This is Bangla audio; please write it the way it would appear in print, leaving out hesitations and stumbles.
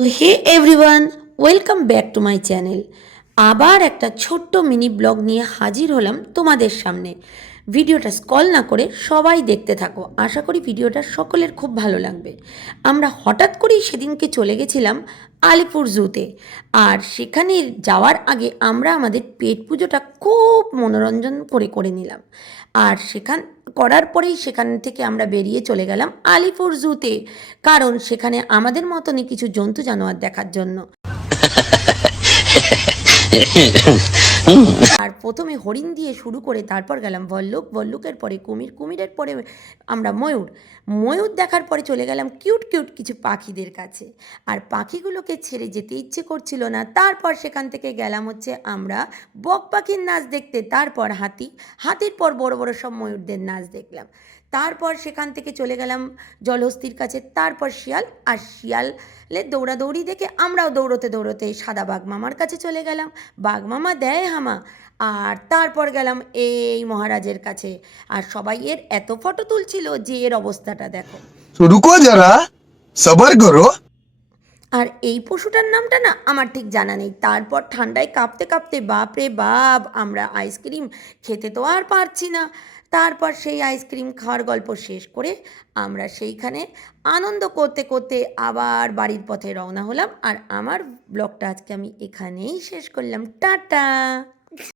তো hey everyone, welcome back to my channel. আবার একটা ছোট্ট মিনি ব্লগ নিয়ে হাজির হলাম তোমাদের সামনে। ভিডিওটা স্ক্রল না করে সবাই দেখতে থাকো, আশা করি ভিডিওটা সকলের খুব ভালো লাগবে। আমরা হঠাৎ করেই সেদিনকে চলে গেছিলাম আলিপুর জুতে। আর সেখানে যাওয়ার আগে আমরা আমাদের পেট পুজোটা খুব মনোরঞ্জন করে নিলাম। আর করার পরেই সেখান থেকে আমরা বেরিয়ে চলে গেলাম আলিপুর জুতে, কারণ সেখানে আমাদের মতনই কিছু জন্তু জানোয়ার দেখার জন্য। আর প্রথমে হরিণ দিয়ে শুরু করে তারপর গেলাম ভল্লুক, ভল্লুকের পরে কুমির, কুমিরের পরে আমরা ময়ূর, ময়ূর দেখার পরে চলে গেলাম কিউট কিউট কিছু পাখিদের কাছে। আর পাখিগুলোকে ছেড়ে যেতে ইচ্ছে করছিল না। তারপর সেখান থেকে গেলাম হচ্ছে আমরা বক পাখির নাচ দেখতে, তারপর হাতি, হাতির পর বড় বড় সব ময়ূরদের নাচ দেখলাম। তারপর সেখান থেকে চলে গেলাম জলহস্তির কাছে, তারপর শিয়াল, আর শিয়ালের দৌড়াদৌড়ি দেখে আমরাও দৌড়তে দৌড়তে সাদা বাঘ মামার কাছে চলে গেলাম। বাঘ মামা দেয় হামা। আর তারপর গেলাম এই মহারাজের কাছে। আর সবাই এর এত ফটো তুলছিল যে এর অবস্থাটা দেখো। रुको जरा सबर करो। আর এই পশুটার নামটা না আমার ঠিক জানা নেই। তারপর ঠান্ডায় কাঁপতে কাঁপতে বাপ রে বাপ আমরা আইসক্রিম খেতে তো আর পারছি না। তারপর সেই আইসক্রিম খাওয়ার গল্প শেষ করে আমরা সেইখানে আনন্দ করতে করতে আবার বাড়ির পথে রওনা হলাম। আর আমার ব্লগটা আজকে আমি এখানেই শেষ করলাম। টাটা।